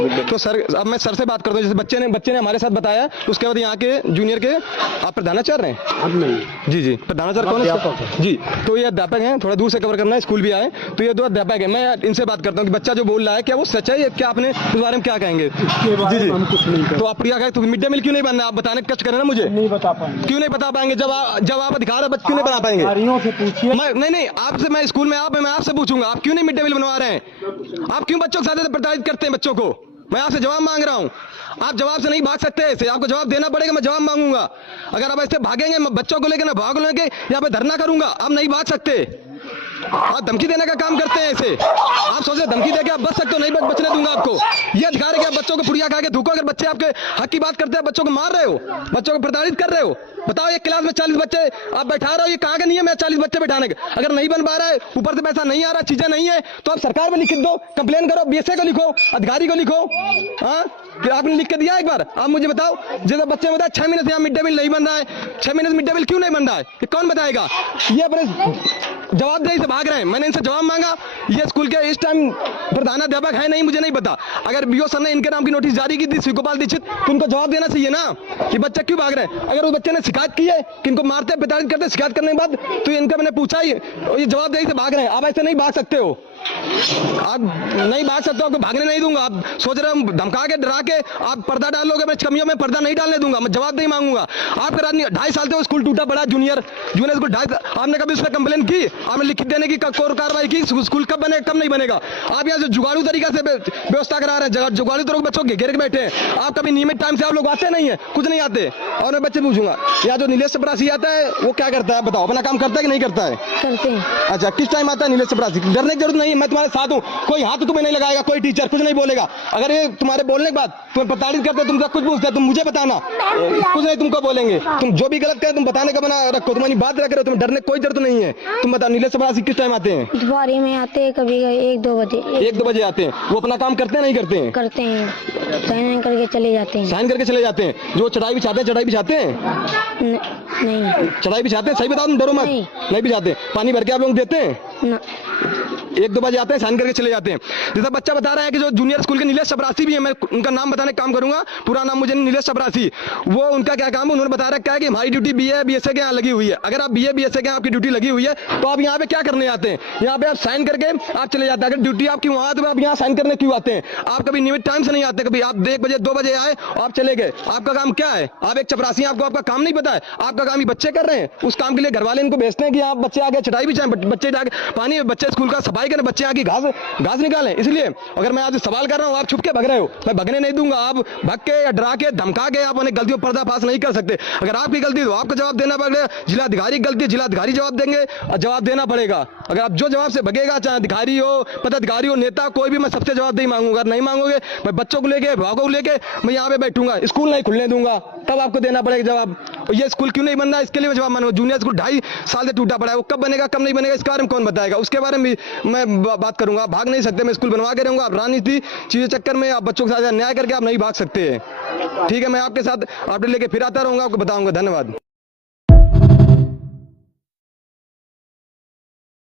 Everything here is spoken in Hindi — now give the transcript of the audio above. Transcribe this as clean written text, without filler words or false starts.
तो सर अब मैं सर से बात करता हूँ। जैसे बच्चे ने हमारे साथ बताया, उसके बाद यहाँ के जूनियर के आप प्रधानाचार्य हैं? अब नहीं। जी प्रधानाचार्य कौन है? जी, तो ये अध्यापक हैं, थोड़ा दूर से कवर करना है, स्कूल भी आए, तो ये दो अध्यापक है। मैं इनसे बात करता हूँ कि बच्चा जो बोल रहा है क्या वो सच है, क्या आपने इस बारे में क्या कहेंगे? जी हम कुछ नहीं। तो आप क्या तो मिड डे मील क्यों नहीं बनना? आप बताने कच करें ना मुझे। नहीं बता पाएंगे। क्यों नहीं बता पाएंगे? जब आप अधिकार है क्यों नहीं बना पाएंगे? से पूछिए। नहीं आपसे, मैं स्कूल में मैं आपसे पूछूंगा, आप क्यों नहीं मिड डे मील बनवा रहे हैं? आप क्यों बच्चों के साथ प्रताड़ित करते हैं बच्चों को? मैं आपसे जवाब मांग रहा हूं। आप जवाब से नहीं भाग सकते, ऐसे आपको जवाब देना पड़ेगा। मैं जवाब मांगूंगा। अगर आप ऐसे भागेंगे, बच्चों को लेकर ना भाग लेके यहाँ पे धरना करूंगा। आप नहीं भाग सकते। आप धमकी देने का काम करते हैं ऐसे। आप सोचे धमकी देके आप बच सकते हो? नहीं बचने दूंगा आपको। ये अधिकार है कि आप बच्चों को पुड़िया खा के थूको। अगर बच्चे आपके हक की बात करते हैं, बच्चों को मार रहे हो, बच्चों को प्रताड़ित कर रहे हो। बताओ, एक क्लास में 40 बच्चे आप बैठा रहे हो, ये कहाँ का नियम है 40 बच्चे बैठाने का? अगर नहीं बन पा रहा है, ऊपर से पैसा नहीं आ रहा, चीजें नहीं है, तो आप सरकार में लिख दो, कंप्लेन करो, बीएसए को लिखो, अधिकारी को लिखो। हाँ, आपने लिख के दिया एक बार? आप मुझे बताओ, जैसे बच्चे बताए 6 महीने से यहाँ मिड डे मील नहीं बन रहा है, 6 महीने से मिड डे मील क्यों नहीं बन रहा है, ये कौन बताएगा? ये अपने जवाबदेही से भाग रहे हैं। मैंने इनसे जवाब मांगा, ये स्कूल के इस टाइम प्रधानाध्यापक है नहीं, मुझे नहीं पता। अगर बीओ सर ने इनके नाम की नोटिस जारी की थी, शिवगोपाल दीक्षित, तो उनको जवाब देना चाहिए ना कि बच्चा क्यों भाग रहे हैं। अगर उस बच्चे ने शिकायत की है कि इनको मारते प्रताड़ित करते, शिकायत करने के बाद तो इनका मैंने पूछा ही, ये जवाबदेही से भाग रहे हैं। आप ऐसे नहीं भाग सकते हो, आप नहीं भाग सकते हो, आपको भागने नहीं दूंगा। आप सोच रहे हो धमका के डरा के आप पर्दा डालोगे, मैं कमियों में पर्दा नहीं डालने दूंगा। मैं जवाब नहीं मांगूंगा। आपका राजनीति 2.5 साल से स्कूल टूटा पड़ा, जूनियर स्कूल 2.5, आपने कभी उस पर कंप्लेन की? आपने लिखित देने की कार्रवाई की? स्कूल कब बनेगा, कब नहीं बनेगा? आप यहाँ से जुगाड़ू तरीका से व्यवस्था करा रहे हैं, जुगाड़ू तरह बच्चों के घेर के बैठे हैं। आप कभी नियमित टाइम से आप लोग आते नहीं है, कुछ नहीं आते। और मैं बच्चे पूछूंगा, यहाँ जो नीलेश चपरासी आता है वो क्या करता है? बताओ, अपना काम करता है कि नहीं करता है? करते हैं। अच्छा, किस टाइम आता है नीलेश चपरासी? डरने की जरूरत नहीं, मैं तुम्हारे साथ हूँ। कोई हाथ तुम्हें नहीं लगाएगा, कोई टीचर कुछ नहीं बोलेगा। अगर ये तुम्हारे बोलने के बाद तुम्हें प्रताड़ित करते, तुमसे कुछ पूछते, तुम मुझे बताना, कुछ नहीं तुमको बोलेंगे। तुम जो भी गलत करे तुम बताने का बना रखो, तुम्हारी बात रख रहे हो, तुम्हें डरने कोई जरूरत नहीं है। तुम बताओ, नीलेश चपरासी किस टाइम आते हैं? दोपहर में आते हैं, कभी 1-2 बजे। 1-2 बजे आते हैं। वो अपना काम करते हैं नहीं करते हैं? करते हैं, साइन करके चले जाते हैं। साइन करके चले जाते हैं। जो चढ़ाई बिछाते हैं, चढ़ाई बिछाते हैं? नहीं। चढ़ाई बिछाते हैं? सही बताओ, तुम डरो मत। नहीं बिछाते। पानी भर के आप लोग देते हैं? ना। 1-2 बजे आते हैं, साइन करके चले जाते हैं। जैसा बच्चा बता रहा है कि जो जूनियर स्कूल के नीलेश चपरासी भी है, मैं उनका नाम बताने का काम करूंगा, पूरा नाम मुझे नीलेश चपरासी। वो उनका क्या काम है, उन्होंने बता रखा है कि हमारी ड्यूटी बीए बीएसए के यहाँ लगी हुई है। अगर आप बीए बीएसए के यहाँ आपकी ड्यूटी लगी हुई है, तो आप यहाँ पे क्या करने आते हैं? यहाँ पे आप साइन करके आप चले जाते हैं। अगर ड्यूटी आपकी वहां, तो आप यहाँ साइन करने क्यों आते हैं? आप कभी नियमित टाइम से नहीं आते, कभी आप 1 बजे 2 बजे आए, आप चले गए। आपका काम क्या है? आप एक चपरासी, आपको आपका काम नहीं पता है? आपका काम ही बच्चे कर रहे हैं। उस काम के लिए घर वाले इनको भेजते हैं कि आप बच्चे आगे चटाई बिछाएं, बच्चे जाके पानी, बच्चे स्कूल का सफाई करें, बच्चे आके घास निकालें। इसलिए अगर मैं आज सवाल कर रहा हूं, आप छुप के भग रहे हो, मैं भगने नहीं दूंगा। आप भग के या डरा के धमका के आप अपनी गलतियों पर पर्दाफाश नहीं कर सकते। अगर आपकी गलती तो आपको जवाब देना पड़ेगा। जिलाधिकारी की गलती, जिलाधिकारी जवाब देंगे और जवाब देना पड़ेगा। अगर आप जो जवाब से भगेगा, चाहे अधिकारी हो, पदाधिकारी हो, नेता कोई भी, मैं सबसे जवाब नहीं मांगूंगा। नहीं मांगोगे, मैं बच्चों को लेके, भागों को लेके मैं यहाँ पे बैठूंगा, स्कूल नहीं खुलने दूंगा, तब आपको देना पड़ेगा जवाब। ये स्कूल क्यों नहीं बन रहा है, इसके लिए मैं जवाब मांगूंगा। जूनियर स्कूल 2.5 साल से टूटा पड़ा है, वो कब बनेगा, कब नहीं बनेगा, इसके बारे में कौन बताएगा? उसके बारे में मैं बात करूंगा। भाग नहीं सकते, मैं स्कूल बनवा के रहूंगा। आप राजनीति चीजें चक्कर में आप बच्चों के साथ न्याय करके आप नहीं भाग सकते हैं। ठीक है, मैं आपके साथ अपडेट लेके फिर आता रहूंगा, आपको बताऊंगा। धन्यवाद।